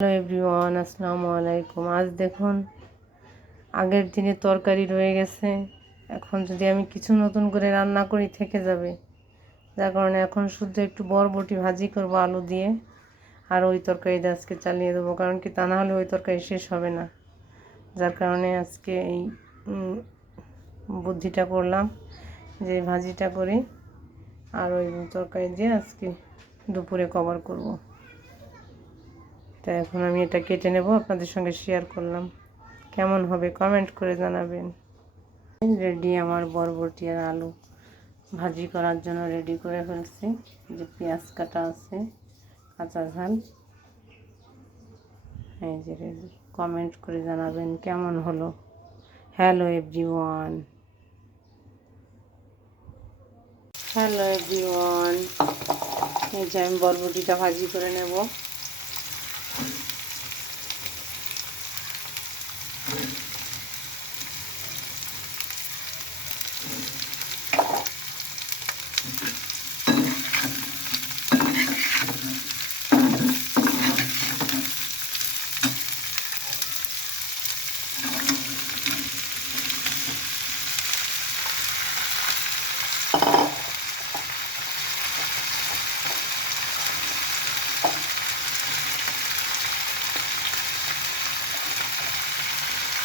Hello everyone, আসসালামু আলাইকুম। আজ দেখুন আগের দিনে তরকারি রয়ে গেছে, এখন যদি আমি কিছু নতুন করে রান্না করি থেকে যাবে, যার কারণে এখন শুদ্ধ একটু বরবটি ভাজি করবো আলু দিয়ে, আর ওই তরকারিটা আজকে চালিয়ে দেবো, কারণ কি তা না হলে ওই তরকারি শেষ হবে না। যার কারণে আজকে এই বুদ্ধিটা করলাম যে ভাজিটা করি আর ওই তরকারি দিয়ে আজকে দুপুরে কভার করব। তাই এখন আমি এটা কেটে নেব, আপনাদের সঙ্গে শেয়ার করলাম। কেমন হবে কমেন্ট করে জানাবেন। রেডি আমার বরবটি আর আলু ভাজি করার জন্য রেডি করে ফেলছি। যে পেঁয়াজ কাটা আছে, কাঁচা ঝাল, এই যে রেডি। কমেন্ট করে জানাবেন কেমন হলো। Hello everyone, hello everyone. এই যে আমি বরবটিটা ভাজি করে নেব।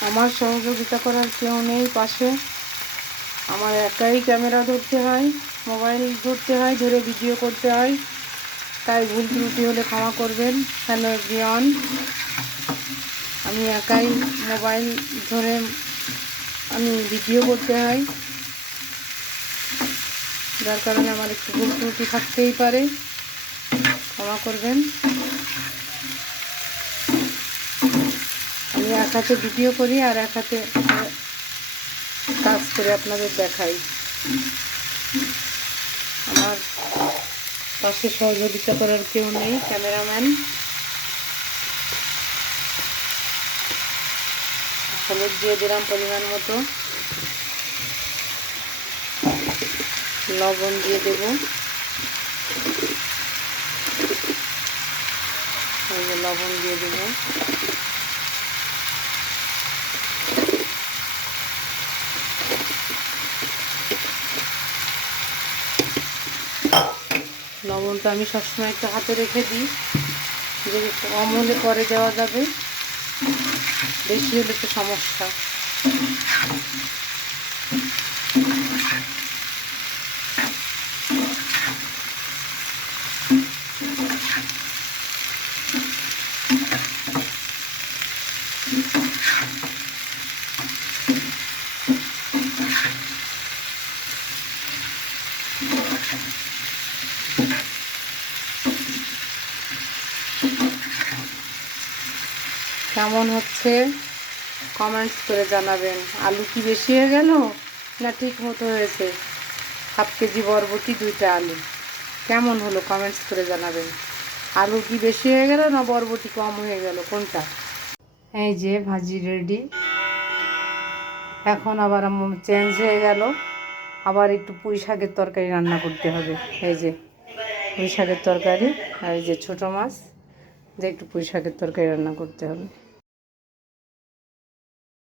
আমার সহযোগিতা করার কেউ নেই পাশে, আমার একাই ক্যামেরা ধরতে হয়, মোবাইল ধরতে হয়, ধরে ভিডিও করতে হয়, তাই ভুল ত্রুটি হলে ক্ষমা করবেন। হ্যালো এভরিওয়ান, আমি একাই মোবাইল ধরে আমি ভিডিও করতে হয়, যার কারণে আমার একটু ভুল ত্রুটি থাকতেই পারে, ক্ষমা করবেন। আমি এক হাতে ভিডিও করি আর এক হাতে কাজ করে আপনাদের দেখাই। আমার পাশে সহযোগিতা করার কেউ নেই, ক্যামেরাম্যান। হলুদ দিয়ে দিলাম পরিমাণ মতো, লবণ দিয়ে দেব, লবণ দিয়ে দেব, লবণটা আমি সবসময় একটু হাতে রেখে দিই, যদি কম হলে পরে দেওয়া যাবে, বেশি হলে তো সমস্যা। কেমন হচ্ছে কমেন্টস করে জানাবেন। আলু কি বেশি হয়ে গেল না ঠিক মতো হয়েছে? হাফ কেজি বরবটি, 2টা আলু, কেমন হলো কমেন্টস করে জানাবেন। আলু কি বেশি হয়ে গেল না বরবটি কম হয়ে গেল, কোনটা? এই যে ভাজি রেডি। এখন আবার চেঞ্জ হয়ে গেল, আবার একটু পুঁই শাকের তরকারি রান্না করতে হবে। এই যে পুঁই শাকের তরকারি আর এই যে ছোটো মাছ দিয়ে একটু পুঁই শাকের তরকারি রান্না করতে হবে।